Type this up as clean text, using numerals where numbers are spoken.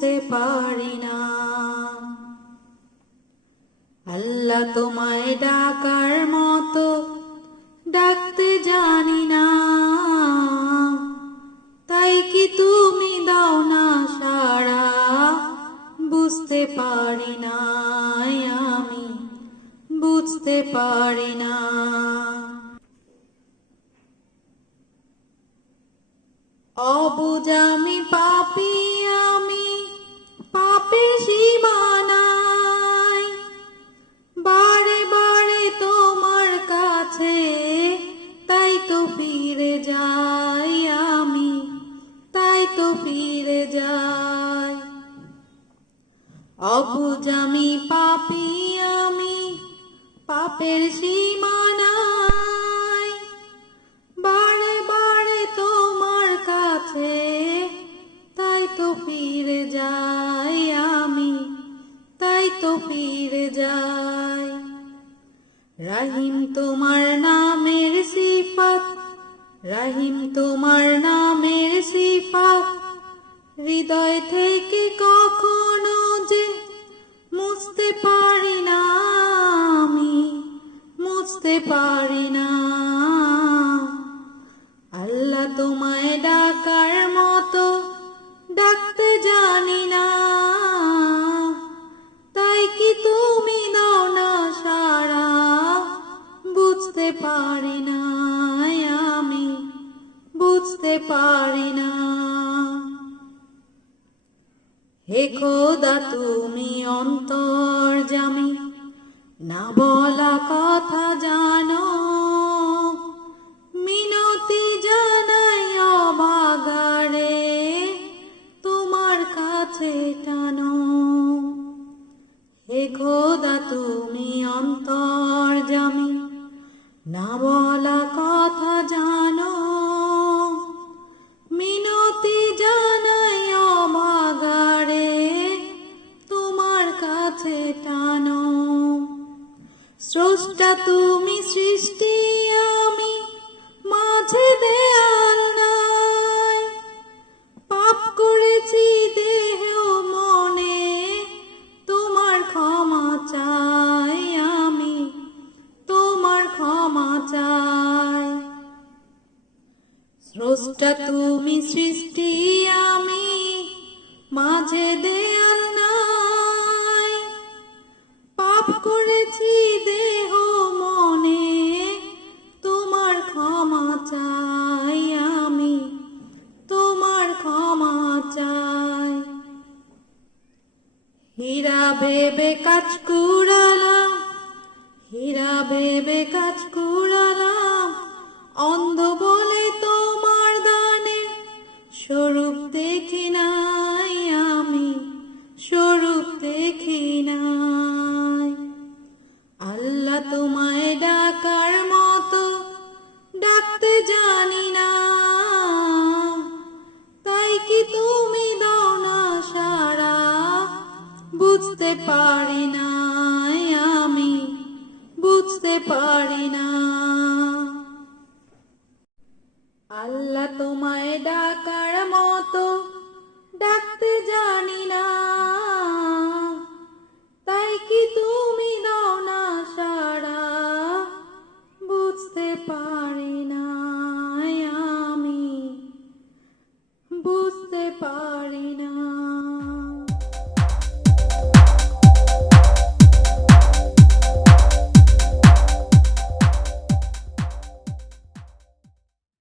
বুঝতে পারি না। আল্লাহ তোমায় ডাকার মতো ডাকতে জানি না, তাই কি তুমি দাও না সাড়া, বুঝতে পারি না আমি, বুঝতে পারি না। অবুঝ আমি পাপী, আমি পাপের সীমানায়, বারে বারে তোমার কাছে তাই তো ফিরে যাই আমি, তাই তো ফিরে যাই। অবুঝ আমি পাপী, আমি পাপের সীমানায়, বারে বারে তোমার কাছে তাই তো ফিরে যাই আমি, তাই তো ফিরে যাই। রহিম তোমার নামের সিফাত, রহিম তোমার নামের সিফাত, হৃদয় থেকে কখনো যে মুছতে পারি না আমি, মুছতে পারি না। আল্লাহ তোমায় ডাকার মতো ডাকতে জানি না, তাই কি তুমি দাও না সাড়া, বুঝতে পারি না আমি, বুঝতে পারি না। হে খোদা তুমি অন্তর্যামী, না বলা কথা জানো, মিনতি জানাই অবাগারে তোমার কাছে টানো। হে খোদা তুমি অন্তর্যামী, না বলা কথা জানো, মিনতি জানাই অবাগারে তোমার কাছে টানো। স্রষ্টা তুমি সৃষ্টি, আমি মাঝে দেয়াল নাই, পাপ করেছি দেহ মনে, তোমার ক্ষমা চাই আমি, তোমার ক্ষমা চাই। স্রষ্টা তুমি সৃষ্টি, আমি মাঝে দেয়াল নাই, পাপ করেছি দেহ মনে, তোমার ক্ষমা চাই আমি, তোমার ক্ষমা চাই। হীরা ভেবে কাজ কুড়ালাম, হীরা ভেবে কাজ কুড়ালাম, অন্ধ বলে তোমার দানে স্বরূপ দেখি নাই আমি, স্বরূপ দেখি নাই। আল্লাহ তোমায় ডাকার মতো ডাকতে জানি না, তাই কি তুমি দাও না সাড়া, বুঝতে পারি না আমি, বুঝতে পারি না। আল্লাহ তোমায় ডাকার মতো ডাকতে জানি না।